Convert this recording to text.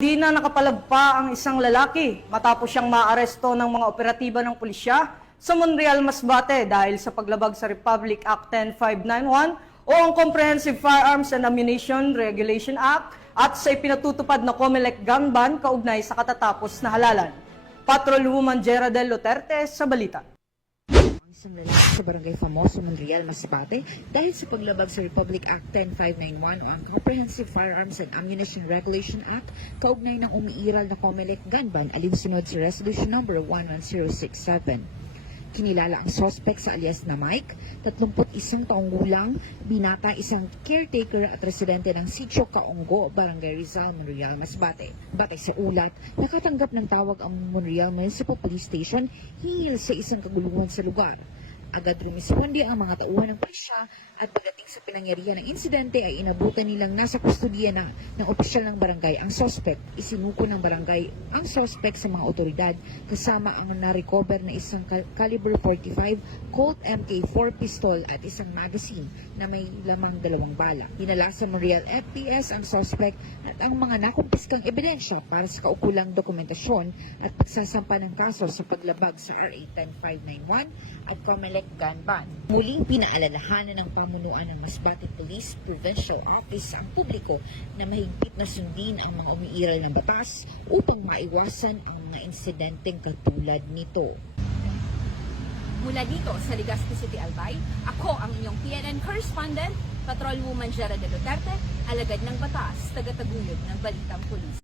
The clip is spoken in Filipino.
Di na nakapalagpa ang isang lalaki matapos siyang maaresto ng mga operatiba ng pulisya sa Monreal, Masbate dahil sa paglabag sa Republic Act 10591 o ang Comprehensive Firearms and Ammunition Regulation Act at sa ipinatutupad na COMELEC gun ban kaugnay sa katatapos na halalan. Patrolwoman Geraldel Luterte sa balita. Isang lalaki sa Barangay Famoso, Monreal, Masbate dahil sa paglabag sa Republic Act 10591 o ang Comprehensive Firearms and Ammunition Regulation Act kaugnay ng umiiral na COMELEC gun ban alinsunod sa Resolution Number 11067. Kinilala ang suspect sa alias na Mike, 31 taong gulang, binata, isang caretaker at residente ng Sitio Kaonggo, Barangay Rizal, Monreal, Masbate. Batay sa ulat, nakatanggap ng tawag ang Monreal Municipal Police Station hinggil sa isang kaguluhan sa lugar. Agad rumisponde ang mga tauhan ng pulisya at pagdating sa pinangyarihan ng insidente ay inabutan nilang nasa kustodiya ng opisyal ng barangay ang suspect. Isinuko ng barangay ang suspect sa mga otoridad kasama ang na-recover na isang caliber 45 Colt MK4 pistol at isang magazine na may lamang 2 bala. Dinala sa Monreal FPS ang suspect at ang mga nakumpiskang ebidensya para sa kaukulang dokumentasyon at pagsasampa ng kaso sa paglabag sa RA 10591 at COMELEC gun ban. Muling pinaalalahanan ng pamunuan ng Masbate Police Provincial Office ang publiko na mahigpit na sundin ang mga umiiral ng batas upang maiwasan ang mga insidenteng katulad nito. Mula dito sa Legazpi City, Albay, ako ang inyong PNN correspondent, Patrolwoman Geraldel Duterte, alagad ng batas, tagataguyod ng Balitang Pulis.